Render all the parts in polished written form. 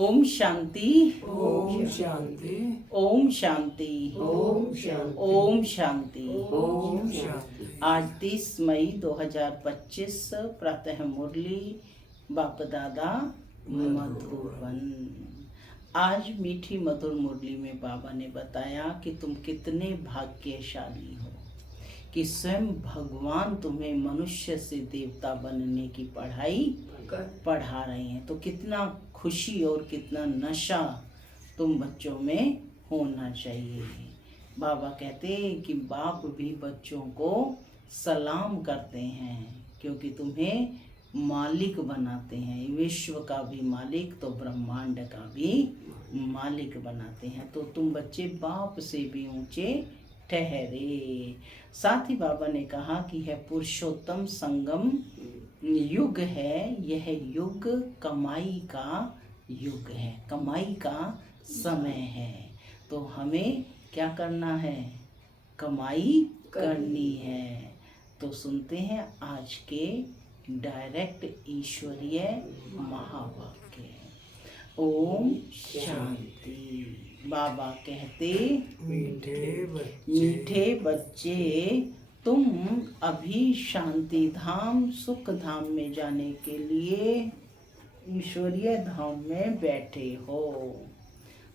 ओम शांति। ओम शांति। ओम शांति। ओम शांति। ओम शांति। ओम शांति। आज 30 मई 2025 प्रातः मुरली बाप दादा मधुबन। आज मीठी मधुर मुरली में बाबा ने बताया कि तुम कितने भाग्यशाली हो कि स्वयं भगवान तुम्हें मनुष्य से देवता बनने की पढ़ाई पढ़ा रहे हैं। तो कितना खुशी और कितना नशा तुम बच्चों में होना चाहिए। बाबा कहते हैं कि बाप भी बच्चों को सलाम करते हैं क्योंकि तुम्हें मालिक बनाते हैं। विश्व का भी मालिक तो ब्रह्मांड का भी मालिक बनाते हैं। तो तुम बच्चे बाप से भी ऊंचे ठहरे। साथ ही बाबा ने कहा कि यह पुरुषोत्तम संगम युग है। यह युग कमाई का युग है, कमाई का समय है। तो हमें क्या करना है? कमाई करनी है। तो सुनते हैं आज के डायरेक्ट ईश्वरीय महावाक्य। ओम शांति। बाबा कहते, मीठे बच्चे तुम अभी शांति धाम सुख धाम में जाने के लिए ईश्वरीय धाम में बैठे हो।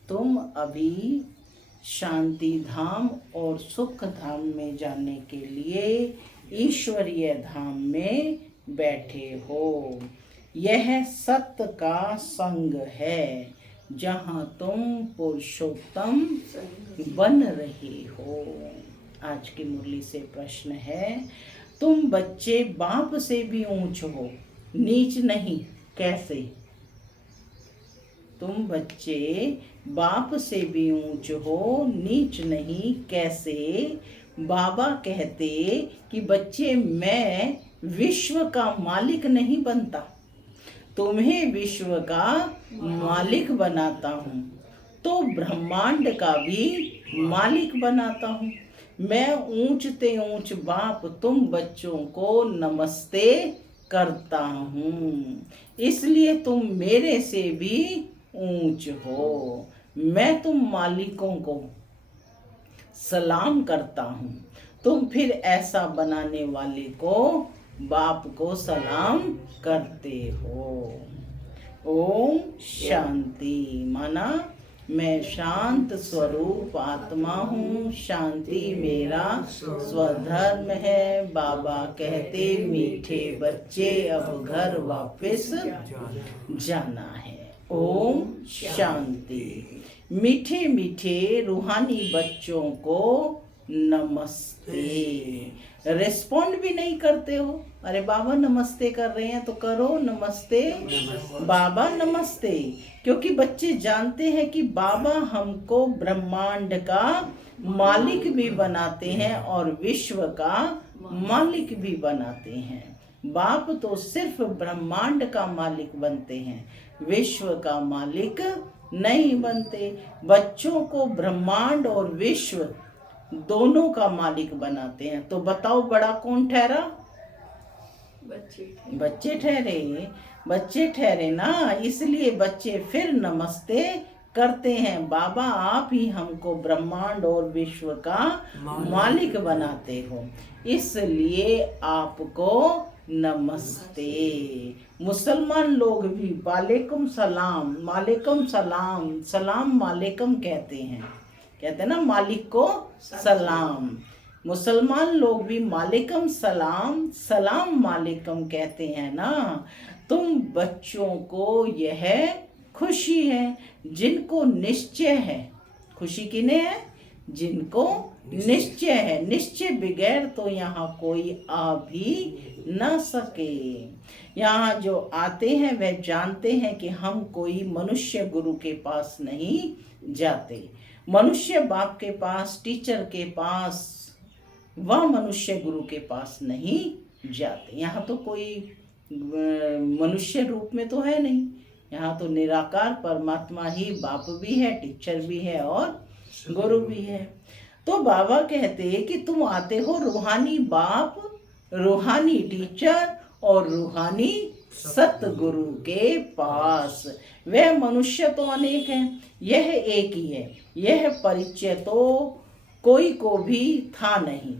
तुम अभी शांति धाम और सुख धाम में जाने के लिए ईश्वरीय धाम में बैठे हो। यह सत्य का संग है जहाँ तुम पुरुषोत्तम बन रहे हो। आज की मुरली से प्रश्न है, तुम बच्चे बाप से भी ऊंच हो, नीच नहीं। कैसे? तुम बच्चे बाप से भी ऊंच हो, नीच नहीं। कैसे? बाबा कहते कि बच्चे मैं विश्व का मालिक नहीं बनता, तुम्हें विश्व का मालिक बनाता हूँ, तो ब्रह्मांड का भी मालिक बनाता हूँ। मैं ऊंचते ऊंच बाप तुम बच्चों को नमस्ते करता हूँ, इसलिए तुम मेरे से भी ऊंच हो। मैं तुम मालिकों को सलाम करता हूँ, तुम फिर ऐसा बनाने वाले को बाप को सलाम करते हो। ओम शांति माना मैं शांत स्वरूप आत्मा हूँ, शांति मेरा स्वधर्म है। बाबा कहते मीठे बच्चे अब घर वापस जाना है। ओम शांति। मीठे मीठे रूहानी बच्चों को नमस्ते। रिस्पॉन्ड भी नहीं करते हो। अरे बाबा नमस्ते कर रहे हैं तो करो नमस्ते। बाबा नमस्ते। क्योंकि बच्चे जानते हैं कि बाबा हमको ब्रह्मांड का मालिक भी बनाते हैं और विश्व का मालिक भी बनाते हैं। बाप तो सिर्फ ब्रह्मांड का मालिक बनते हैं, विश्व का मालिक नहीं बनते। बच्चों को ब्रह्मांड और विश्व दोनों का मालिक बनाते हैं। तो बताओ बड़ा कौन ठहरा? बच्चे ठहरे। बच्चे ठहरे ना, इसलिए बच्चे फिर नमस्ते करते हैं। बाबा आप ही हमको ब्रह्मांड और विश्व का मालिक बनाते हो, इसलिए आपको नमस्ते। मुसलमान लोग भी वालेकुम सलाम, मालेकुम सलाम, सलाम मालेकुम कहते हैं। कहते हैं ना मालिक को सलाम। मुसलमान लोग भी मालिकम सलाम, सलाम मालिकम कहते हैं ना। तुम बच्चों को यह खुशी है जिनको निश्चय है। खुशी किन्हें है? जिनको निश्चय है। निश्चय बगैर तो यहाँ कोई आ भी न सके। यहाँ जो आते हैं वह जानते हैं कि हम कोई मनुष्य गुरु के पास नहीं जाते, मनुष्य बाप के पास, टीचर के पास, वह मनुष्य गुरु के पास नहीं जाते। यहाँ तो कोई मनुष्य रूप में तो है नहीं, यहाँ तो निराकार परमात्मा ही बाप भी है, टीचर भी है और गुरु भी है। तो बाबा कहते कि तुम आते हो रूहानी बाप, रूहानी टीचर और रूहानी सतगुरु के पास। वह मनुष्य तो अनेक है, यह एक ही है। यह परिचय तो कोई को भी था नहीं,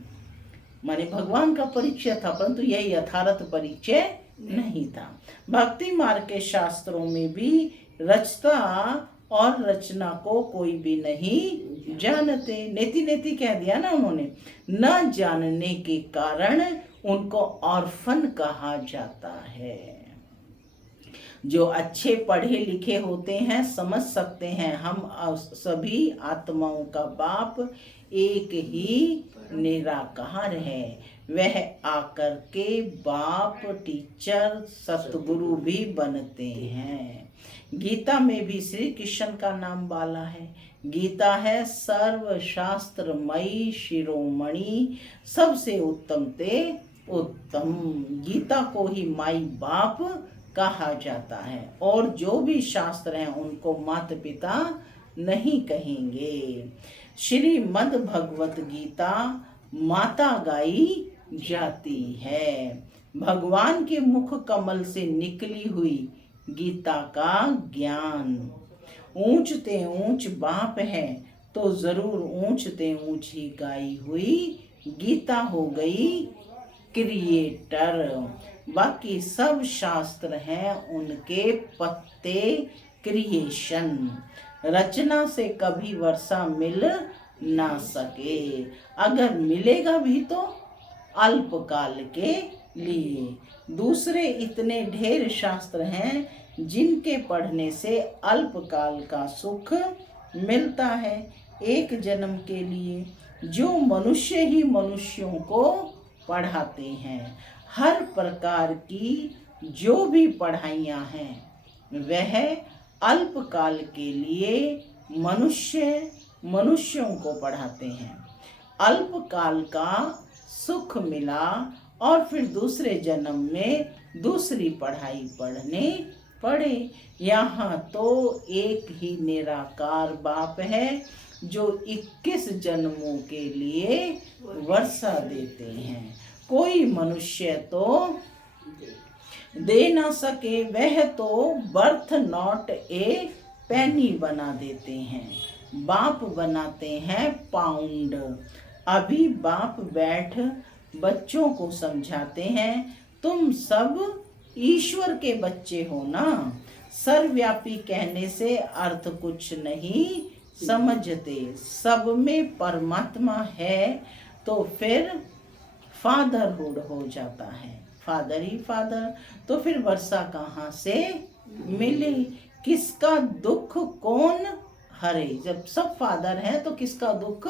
माने भगवान का परिचय था, परंतु यह यथार्थ परिचय नहीं था। भक्ति मार्ग के शास्त्रों में भी रचता और रचना को कोई भी नहीं जानते। नेति नेति कह दिया ना उन्होंने। न जानने के कारण उनको ऑर्फन कहा जाता है। जो अच्छे पढ़े लिखे होते हैं समझ सकते हैं हम सभी आत्माओं का बाप एक ही निराकार है। वह आकर के बाप, टीचर, सतगुरु भी बनते हैं। गीता में भी श्री कृष्ण का नाम बाला है। गीता है सर्वशास्त्रमयी शिरोमणि, सबसे उत्तम ते उत्तम। गीता को ही माई बाप कहा जाता है, और जो भी शास्त्र हैं उनको माता पिता नहीं कहेंगे। श्रीमद् भगवत गीता माता गाई जाती है। भगवान के मुख कमल से निकली हुई गीता का ज्ञान। ऊंचते ऊंच बाप है तो जरूर ऊंचते ऊंच ही गाई हुई गीता हो गई क्रिएटर। बाकी सब शास्त्र हैं उनके पत्ते क्रिएशन। रचना से कभी वर्षा मिल ना सके, अगर मिलेगा भी तो अल्पकाल के लिए। दूसरे इतने ढेर शास्त्र हैं जिनके पढ़ने से अल्पकाल का सुख मिलता है, एक जन्म के लिए। जो मनुष्य ही मनुष्यों को पढ़ाते हैं। हर प्रकार की जो भी पढ़ाइयाँ हैं वह अल्पकाल के लिए मनुष्यों को पढ़ाते हैं। अल्पकाल का सुख मिला और फिर दूसरे जन्म में दूसरी पढ़ाई पढ़ने पड़े। यहाँ तो एक ही निराकार बाप है जो 21 जन्मों के लिए वर्षा देते हैं। कोई मनुष्य तो दे ना सके, वह तो बर्थ नॉट ए पेनी बना देते हैं, बाप बनाते हैं पाउंड। अभी बाप बैठ बच्चों को समझाते हैं, तुम सब ईश्वर के बच्चे हो ना। सर्वव्यापी कहने से अर्थ कुछ नहीं समझते। सब में परमात्मा है तो फिर फादरहुड हो जाता है, फादर ही फादर। तो फिर वर्षा कहाँ से मिले? किसका दुख कौन हरे? जब सब फादर हैं तो किसका दुख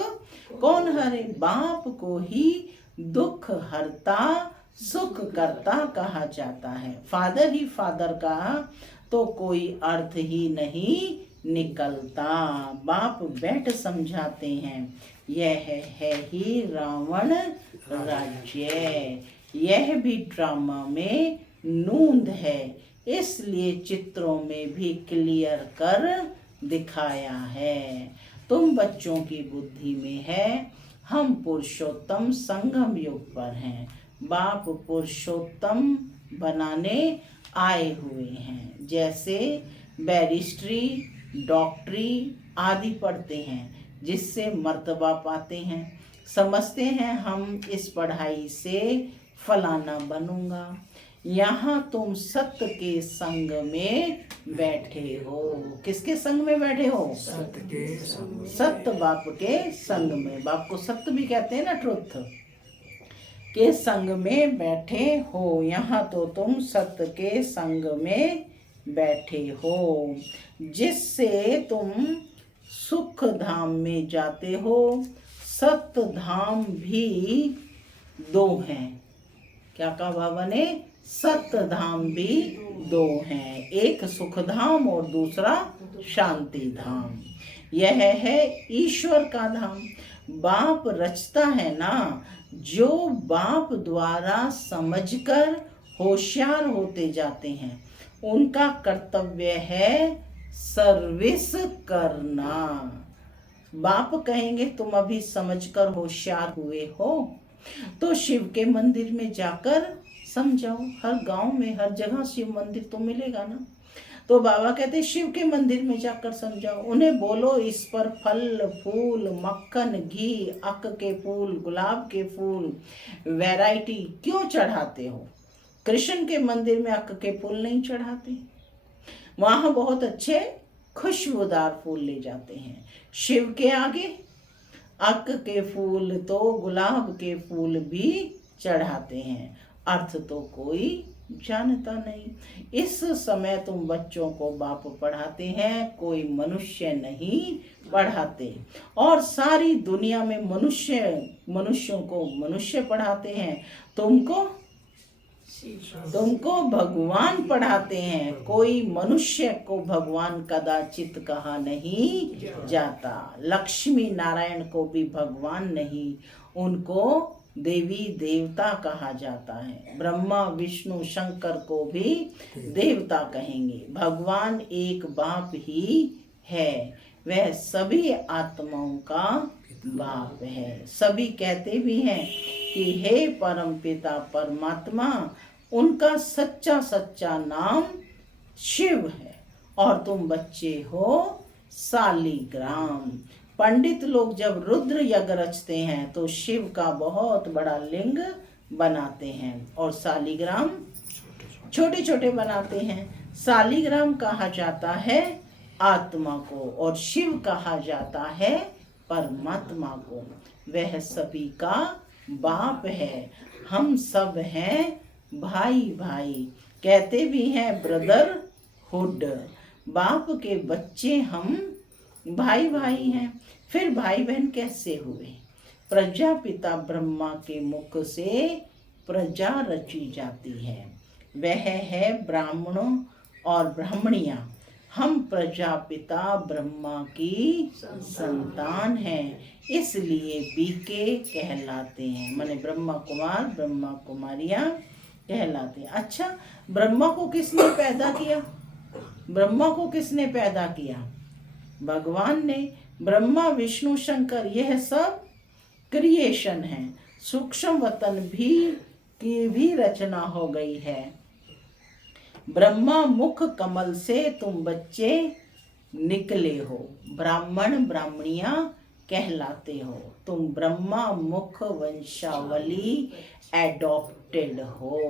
कौन हरे? बाप को ही दुख हरता सुख करता कहा जाता है। फादर ही फादर का तो कोई अर्थ ही नहीं निकलता। बाप बैठ समझाते हैं, यह है ही रावण राज्य। यह भी ड्रामा में नूंद है, इसलिए चित्रों में भी क्लियर कर दिखाया है। तुम बच्चों की बुद्धि में है, हम पुरुषोत्तम संगम युग पर हैं। बाप पुरुषोत्तम बनाने आए हुए हैं। जैसे बैरिस्ट्री, डॉक्टरी आदि पढ़ते हैं, जिससे मर्तबा पाते हैं। समझते हैं हम इस पढ़ाई से फलाना बनूंगा। यहाँ तुम सत्य के संग में बैठे हो। किसके संग में बैठे हो? सत्य के संग। सत्य बाप के संग में। बाप को सत्य भी कहते हैं ना, ट्रुथ के संग में बैठे हो। यहाँ तो तुम सत्य के संग में बैठे हो, जिससे तुम सुख धाम में जाते हो। सत्य धाम भी दो हैं। क्या कहा बाबा ने? सत्य धाम भी दो हैं, एक सुख धाम और दूसरा शांति धाम। यह है ईश्वर का धाम। बाप रचता है ना, जो बाप द्वारा समझकर होशियार होते जाते हैं, उनका कर्तव्य है सर्विस करना। बाप कहेंगे तुम अभी समझकर होशियार हुए हो तो शिव के मंदिर में जाकर समझाओ। हर गांव में हर जगह शिव मंदिर तो मिलेगा ना। तो बाबा कहते शिव के मंदिर में जाकर समझाओ, उन्हें बोलो इस पर फल फूल मक्खन घी अक के फूल गुलाब के फूल वैरायटी क्यों चढ़ाते हो। कृष्ण के मंदिर में अक के फूल नहीं चढ़ाते, वहां बहुत अच्छे खुशबूदार फूल ले जाते हैं। शिव के आगे अक के फूल तो गुलाब के फूल भी चढ़ाते हैं, अर्थ तो कोई जानता नहीं। इस समय तुम बच्चों को बाप पढ़ाते हैं, कोई मनुष्य नहीं पढ़ाते, और सारी दुनिया में मनुष्यों को मनुष्य पढ़ाते हैं। तुमको भगवान पढ़ाते हैं, कोई मनुष्य को भगवान कदाचित कहा नहीं जाता। लक्ष्मी नारायण को भी भगवान नहीं, उनको देवी देवता कहा जाता है। ब्रह्मा विष्णु शंकर को भी देवता कहेंगे। भगवान एक बाप ही है, वह सभी आत्माओं का बाप है। सभी कहते भी हैं कि हे परम पिता परमात्मा, उनका सच्चा सच्चा नाम शिव है, और तुम बच्चे हो सालिग्राम। पंडित लोग जब रुद्र यज्ञ रचते हैं तो शिव का बहुत बड़ा लिंग बनाते हैं और सालिग्राम छोटे छोटे बनाते हैं। सालिग्राम कहा जाता है आत्मा को और शिव कहा जाता है परमात्मा को। वह सभी का बाप है। हम सब हैं भाई भाई, कहते भी हैं ब्रदरहुड। बाप के बच्चे हम भाई भाई हैं। फिर भाई बहन कैसे हुए। प्रजापिता ब्रह्मा के मुख से प्रजा रची जाती है, वह है ब्राह्मणों और ब्राह्मणियां। हम प्रजापिता ब्रह्मा की संतान हैं, इसलिए बीके कहलाते हैं, माने ब्रह्मा कुमार ब्रह्मा कुमारियां कहलाते हैं। अच्छा, ब्रह्मा को किसने पैदा किया। ब्रह्मा को किसने पैदा किया। भगवान ने। ब्रह्मा विष्णु शंकर यह सब क्रिएशन है। सूक्ष्म वतन भी की भी रचना हो गई है। ब्रह्मा मुख कमल से तुम बच्चे निकले हो, ब्राह्मण ब्राह्मणियां कहलाते हो। तुम ब्रह्मा मुख वंशावली एडॉप्टेड हो।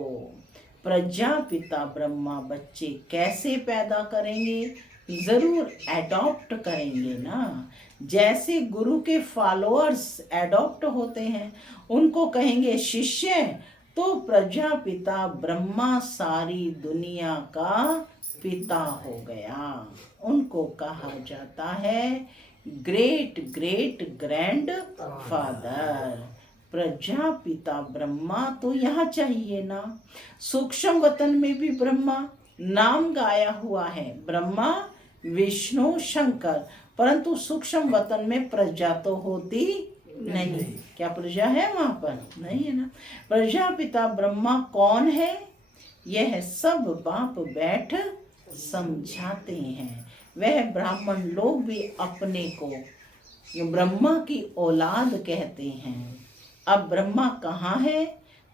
प्रजापिता ब्रह्मा बच्चे कैसे पैदा करेंगे। जरूर एडॉप्ट करेंगे ना। जैसे गुरु के फॉलोअर्स एडॉप्ट होते हैं, उनको कहेंगे शिष्य, तो प्रजापिता ब्रह्मा सारी दुनिया का पिता हो गया। उनको कहा जाता है great great grand father. Prajapita Brahma तो यहाँ चाहिए ना। सूक्ष्म वतन में भी ब्रह्मा नाम गाया हुआ है, ब्रह्मा विष्णु शंकर, परंतु सूक्ष्म वतन में प्रजा तो होती नहीं। क्या प्रजा है वहां पर। नहीं है ना। प्रजापिता ब्रह्मा कौन है। यह सब बाप बैठ समझाते हैं। वह ब्राह्मण लोग भी अपने को ब्रह्मा की औलाद कहते हैं। अब ब्रह्मा कहाँ है।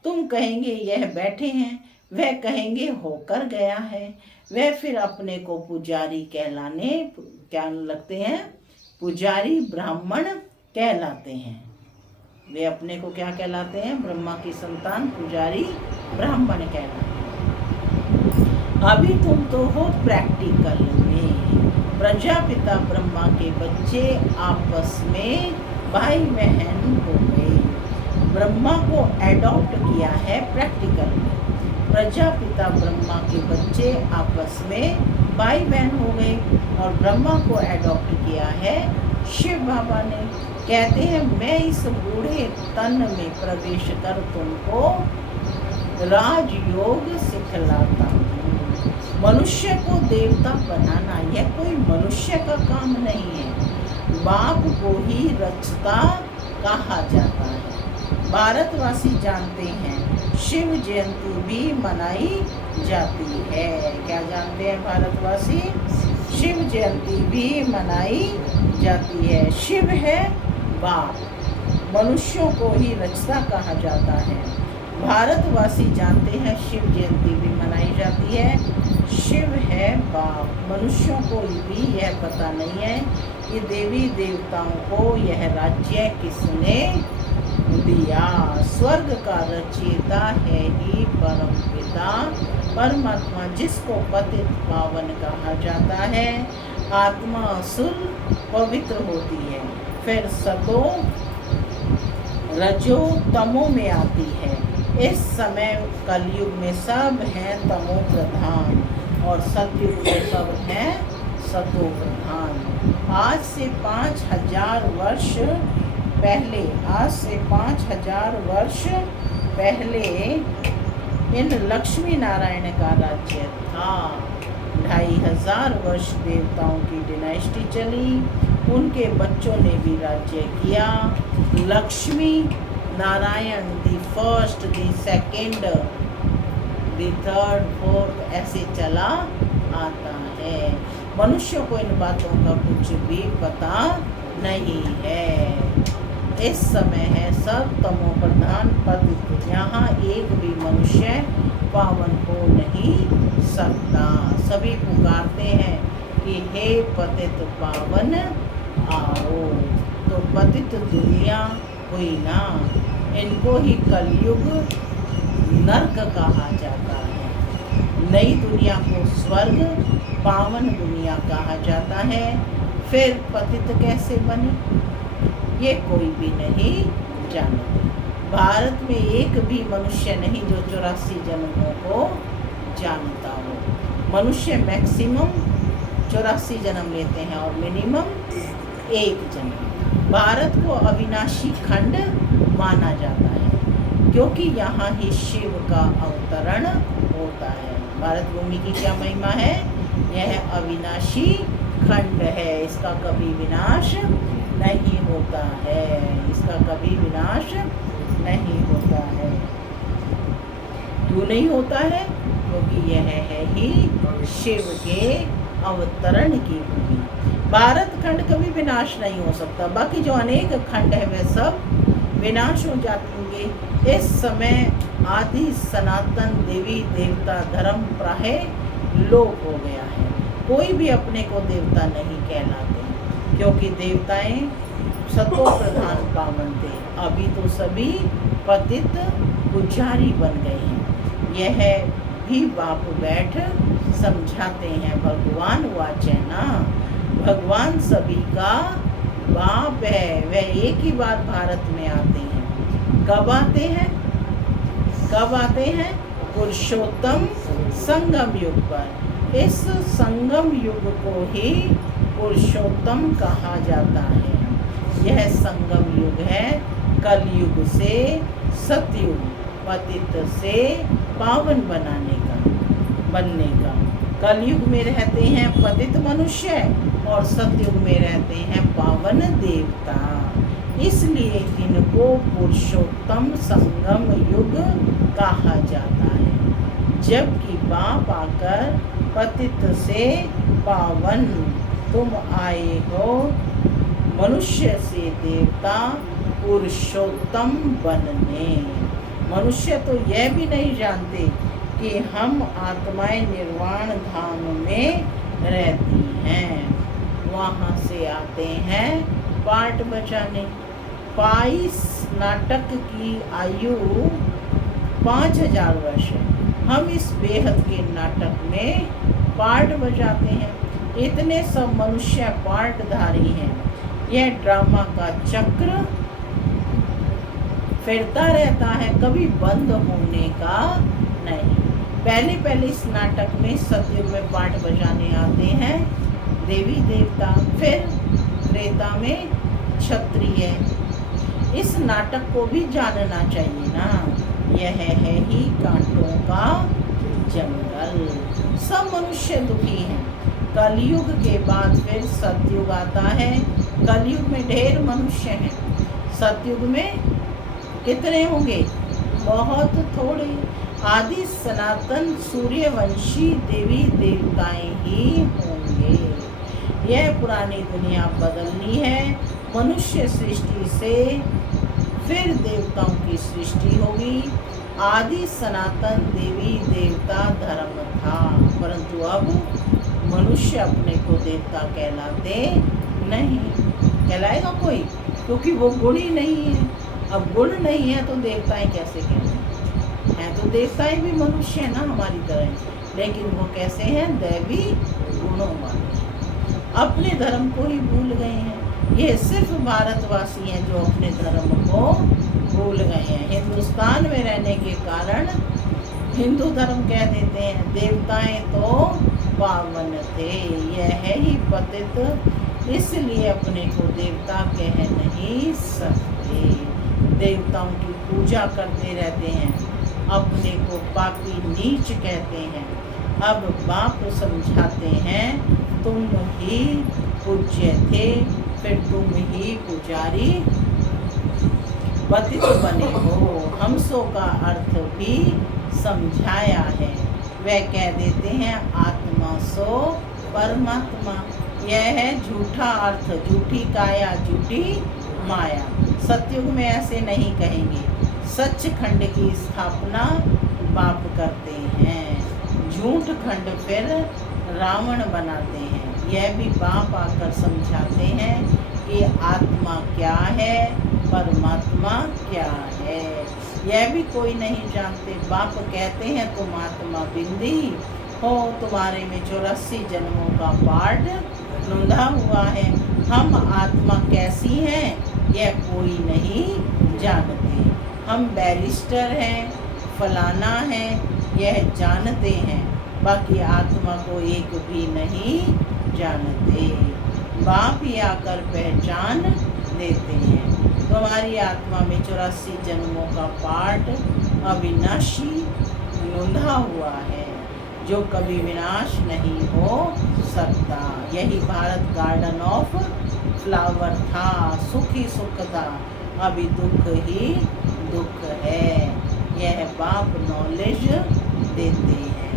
तुम कहेंगे यह बैठे हैं, वह कहेंगे होकर गया है। वह फिर अपने को पुजारी कहलाने क्या लगते हैं। पुजारी ब्राह्मण कहलाते हैं। वे अपने को क्या कहलाते हैं। ब्रह्मा की संतान पुजारी ब्राह्मण कहलाते हैं। अभी तुम तो हो प्रैक्टिकल में। प्रजापिता ब्रह्मा के बच्चे आपस में भाई बहन हो गए। ब्रह्मा को एडॉप्ट किया है प्रैक्टिकल में। प्रजापिता ब्रह्मा के बच्चे आपस में भाई बहन हो गए और ब्रह्मा को एडॉप्ट किया है शिव बाबा ने। कहते हैं मैं इस बूढ़े तन में प्रवेश कर तुमको राजयोग सिखलाता हूँ। मनुष्य को देवता बनाना यह कोई मनुष्य का काम नहीं है, बाप को ही रचता कहा जाता है। भारतवासी जानते हैं शिव जयंती भी मनाई जाती है। क्या जानते हैं भारतवासी। शिव जयंती भी मनाई जाती है। शिव है बाप, मनुष्यों को ही रचता कहा जाता है। भारतवासी जानते हैं शिव जयंती भी मनाई जाती है। शिव है बाप। मनुष्यों को भी यह पता नहीं है कि देवी देवताओं को यह राज्य किसने दिया। स्वर्ग का रचयिता है ही परम पिता परमात्मा, जिसको पतित पावन कहा जाता है। आत्मा असुर पवित्र होती है, फिर सतो रजो तमो में आती है। इस समय कलयुग में सब हैं तमो प्रधान और सतयुग में सब हैं सतो प्रधान। आज से 5000 वर्ष पहले इन लक्ष्मी नारायण का राज्य था। 2500 वर्ष देवताओं की डिनाइस्टी चली, उनके बच्चों ने भी राज्य किया। Lakshmi Narayan the first, the second, the third, fourth ऐसे चला आता है। मनुष्य को इन बातों का कुछ भी पता नहीं है। इस समय है सब तमो प्रधान पतित, यहाँ एक भी मनुष्य पावन हो नहीं सकता। सभी पुकारते हैं कि हे पतित पावन आओ, तो पतित दुनिया हुई ना, इनको ही कलयुग नरक कहा जाता है। नई दुनिया को स्वर्ग, पावन दुनिया कहा जाता है। फिर पतित कैसे बने ये कोई भी नहीं जानते। भारत में एक भी मनुष्य नहीं जो 84 जन्मों को जानता हो। मनुष्य मैक्सिमम 84 जन्म लेते हैं और मिनिमम एक जन्म। भारत को अविनाशी खंड माना जाता है क्योंकि यहाँ ही शिव का अवतरण होता है। भारत भूमि की क्या महिमा है? यह अविनाशी खंड है, इसका कभी विनाश नहीं होता है, इसका कभी विनाश नहीं होता है। क्यों नहीं होता है? क्योंकि यह है ही शिव के अवतरण की भूमि। भारत खंड कभी विनाश नहीं हो सकता, बाकी जो अनेक खंड है वे सब विनाश हो जाएंगे। इस समय आदि सनातन देवी देवता धर्म प्राय लोप हो गया है। कोई भी अपने को देवता नहीं कहलाते क्योंकि देवताएं सतो प्रधान पावन थे। अभी तो सभी पतित पुजारी बन गए हैं। यह भी बाप बैठ समझाते हैं। भगवान वाचे ना, भगवान सभी का बाप है। वह एक ही बार भारत में आते हैं। कब आते हैं? कब आते हैं? पुरुषोत्तम संगम युग पर। इस संगम युग को ही पुरुषोत्तम कहा जाता है। यह संगम युग है कलयुग से सतयुग, पतित से पावन बनने का। कलयुग में रहते हैं पतित मनुष्य और सतयुग में रहते हैं पावन देवता। इसलिए इनको पुरुषोत्तम संगम युग कहा जाता है। जबकि बाप आकर पतित से पावन तुम आए हो, मनुष्य से देवता पुरुषोत्तम बनने। मनुष्य तो यह भी नहीं जानते कि हम आत्माएं निर्वाण धाम में रहती हैं। वहाँ से आते हैं पार्ट बजाने। 22 नाटक की आयु 5000 वर्ष है। हम इस बेहद के नाटक में पार्ट बजाते हैं। इतने सब मनुष्य पार्टधारी हैं। यह ड्रामा का चक्र फिरता रहता है, कभी बंद होने का नहीं। पहले इस नाटक में सतयुग में पार्ट बजाने आते हैं देवी देवता, फिर त्रेता में क्षत्रिय। इस नाटक को भी जानना चाहिए ना। यह है ही कांटों का जंगल। सब मनुष्य दुखी हैं। कलयुग के बाद फिर सतयुग आता है। कलयुग में ढेर मनुष्य हैं। सतयुग में कितने होंगे? बहुत थोड़े। आदि सनातन सूर्यवंशी देवी देवताएं ही होंगे। यह पुरानी दुनिया बदलनी है। मनुष्य सृष्टि से फिर देवताओं की सृष्टि होगी। आदि सनातन देवी देवता धर्म था, परंतु अब मनुष्य अपने को देवता कहलाते नहीं। कहलाएगा कोई, क्योंकि वो गुण ही नहीं है। अब गुण नहीं है तो देवताएं कैसे कहते हैं? तो देवताएं भी मनुष्य है ना हमारी तरह, लेकिन वो कैसे हैं? दैवी गुणों वाले। अपने धर्म को ही भूल गए हैं। ये सिर्फ भारतवासी हैं जो अपने धर्म को भूल गए हैं। हिंदुस्तान में रहने के कारण हिंदू धर्म कह देते हैं। देवताएं तो पावन थे, यह है ही पतित, इसलिए अपने को देवता कह नहीं सकते। देवताओं की पूजा करते रहते हैं, अपने को पापी नीच कहते हैं। अब बाप समझाते हैं, तुम ही पूज्य थे, फिर तुम ही पुजारी पतित बने हो। हमसों का अर्थ भी समझाया है। वह कह देते हैं आत्मा सो परमात्मा। यह है झूठा अर्थ, झूठी काया झूठी माया। सतयुग में ऐसे नहीं कहेंगे। सचखंड की स्थापना बाप करते हैं, झूठ खंड फिर रावण बनाते हैं। यह भी बाप आकर समझाते हैं कि आत्मा क्या है, परमात्मा क्या है, यह भी कोई नहीं जानते। बाप कहते हैं तुम आत्मा बिंदी हो, तुम्हारे में 84 जन्मों का पाठ नोंधा हुआ है। हम आत्मा कैसी हैं यह कोई नहीं जानते। हम बैरिस्टर हैं, फलाना है, यह जानते हैं, बाकी आत्मा को एक भी नहीं जानते। बाप ही आकर पहचान देते हैं। तुम्हारी आत्मा में 84 जन्मों का पाठ अविनाशी नोंधा हुआ है, जो कभी विनाश नहीं हो सकता। यही भारत गार्डन ऑफ फ्लावर था, सुख ही सुख था, अभी दुख ही दुख है। यह बाप नॉलेज देते हैं।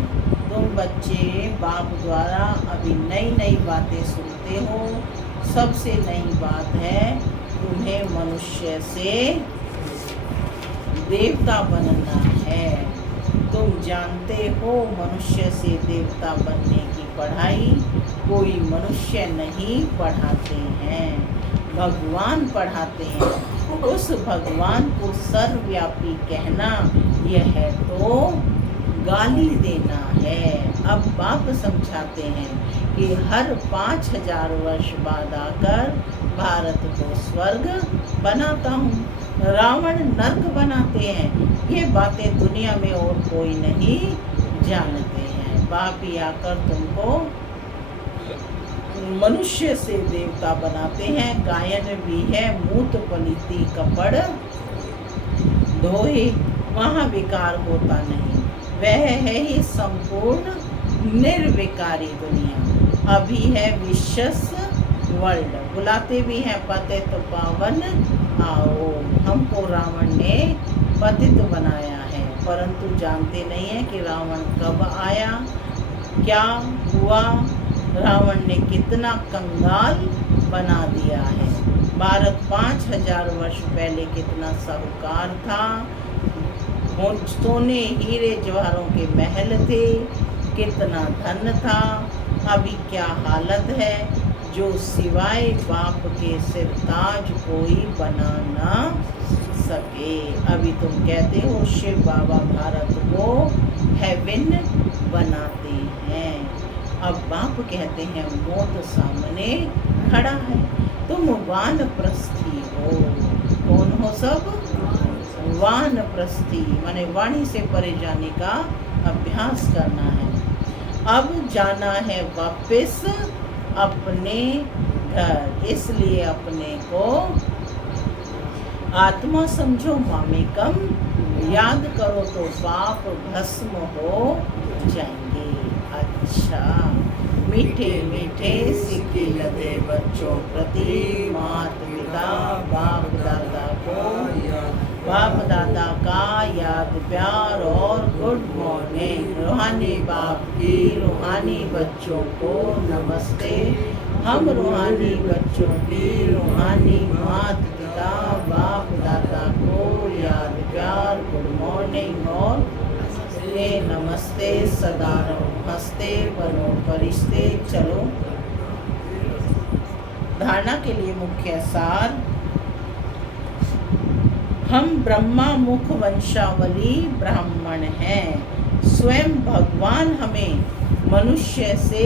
तुम बच्चे बाप द्वारा अभी नई नई बातें सुनते हो। सबसे नई बात है तुम्हें मनुष्य से देवता बनना है। तुम जानते हो मनुष्य से देवता बनने की पढ़ाई कोई मनुष्य नहीं पढ़ाते हैं, भगवान पढ़ाते हैं। उस भगवान को सर्वव्यापी कहना यह है तो गाली देना है। अब बाप समझाते हैं कि हर 5000 वर्ष बाद आकर भारत को स्वर्ग बनाता हूँ, रावण नर्क बनाते हैं। ये बातें दुनिया में और कोई नहीं जानते हैं। बाप ही आकर तुमको मनुष्य से देवता बनाते हैं। गायन भी है, मूत पलीती कपड़ धोए, वहाँ विकार होता नहीं। वह है ही संपूर्ण निर्विकारी दुनिया। अभी है विशस वर्ल्ड, बुलाते भी हैं पतित पावन आओ। हमको रावण ने पतित बनाया है, परंतु जानते नहीं है कि रावण कब आया, क्या हुआ, रावण ने कितना कंगाल बना दिया है। भारत 5000 वर्ष पहले कितना साहूकार था, सोने हीरे जवाहरों के महल थे, कितना धन था। अभी क्या हालत है, जो सिवाय बाप के सिरताज कोई बना ना सके। अभी तुम कहते हो शिव बाबा भारत को हेवन बनाते हैं। अब बाप कहते हैं मौत सामने खड़ा है, तुम वानप्रस्थी हो। कौन हो सब? वानप्रस्थी माने वाणी से परे जाने का अभ्यास करना है। अब जाना है वापस अपने घर, इसलिए अपने को आत्मा समझो मामेकम, याद करो तो पाप भस्म हो जाएंगे। अच्छा, मीठे मीठे सिक्के लगे बच्चों प्रति माता पिता बाप दादा को, बाप दादा का याद प्यार और गुड मॉर्निंग। रूहानी बाप की रूहानी बच्चों को नमस्ते। हम रूहानी बच्चों की रूहानी माता पिता बाप दादा को याद प्यार गुड मॉर्निंग। ते नमस्ते सदा हस्ते वनो परिस्ते। चलो धारणा के लिए मुख्य सार। हम ब्रह्मा मुख वंशावली ब्राह्मण हैं। स्वयं भगवान हमें मनुष्य से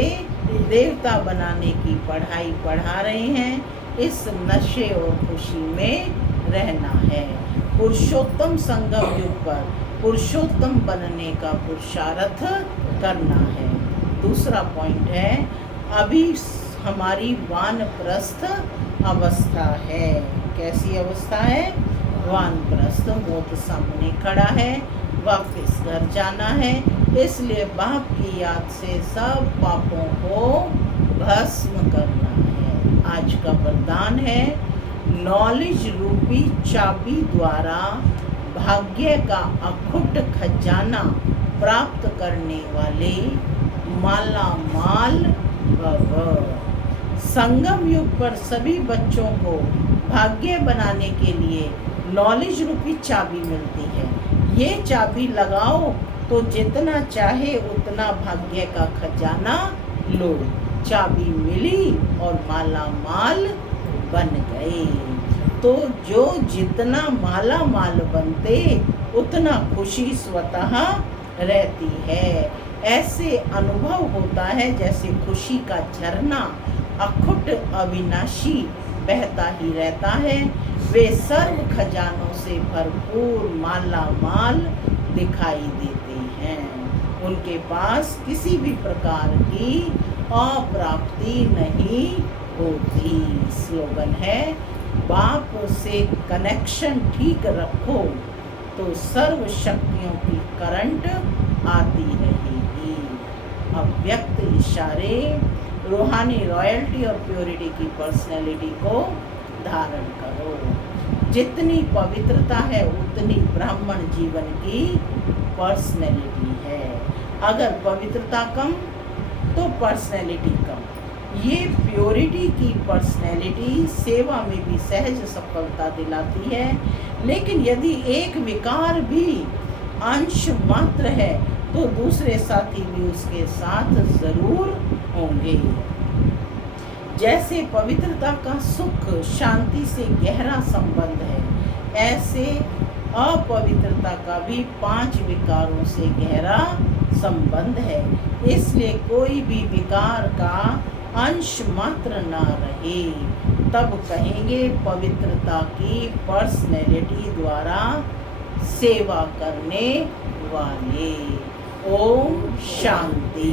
देवता बनाने की पढ़ाई पढ़ा रहे हैं। इस नशे और खुशी में रहना है। पुरुषोत्तम संगम युग पर पुरुषोत्तम बनने का पुरुषार्थ करना है। दूसरा पॉइंट है, अभी हमारी वानप्रस्थ अवस्था है। कैसी अवस्था है? वानप्रस्थ। मौत सामने खड़ा है, वापस घर जाना है। इसलिए बाप की याद से सब पापों को भस्म करना है। आज का वरदान है, नॉलेज रूपी चाबी द्वारा भाग्य का अखुट खजाना प्राप्त करने वाले माला माल भव। संगम युग पर सभी बच्चों को भाग्य बनाने के लिए नॉलेज रूपी चाबी मिलती है। ये चाबी लगाओ तो जितना चाहे उतना भाग्य का खजाना लो। चाबी मिली और माला माल बन गए। तो जो जितना माला माल बनते उतना खुशी स्वतः रहती है। ऐसे अनुभव होता है जैसे खुशी का झरना अखुट अविनाशी बहता ही रहता है। वे सर्व खजानों से भरपूर माला माल दिखाई देते हैं। उनके पास किसी भी प्रकार की अप्राप्ति नहीं होती। स्लोगन है, बाप से कनेक्शन ठीक रखो तो सर्व शक्तियों की करंट आती रहेगी। अव्यक्त इशारे रूहानी रॉयल्टी और प्योरिटी की पर्सनैलिटी को धारण करो। जितनी पवित्रता है उतनी ब्राह्मण जीवन की पर्सनैलिटी है। अगर पवित्रता कम तो पर्सनैलिटी कम। ये प्योरिटी की पर्सनैलिटी सेवा में भी सहज सफलता दिलाती है। लेकिन यदि एक विकार भी अंश मात्र है तो दूसरे साथी भी उसके साथ जरूर होंगे। जैसे पवित्रता का सुख शांति से गहरा संबंध है, ऐसे अपवित्रता का भी 5 विकारों से गहरा संबंध है। इसलिए कोई भी विकार का अंश मात्र ना रहे, तब कहेंगे पवित्रता की पर्सनैलिटी द्वारा सेवा करने वाले। ओम शांति।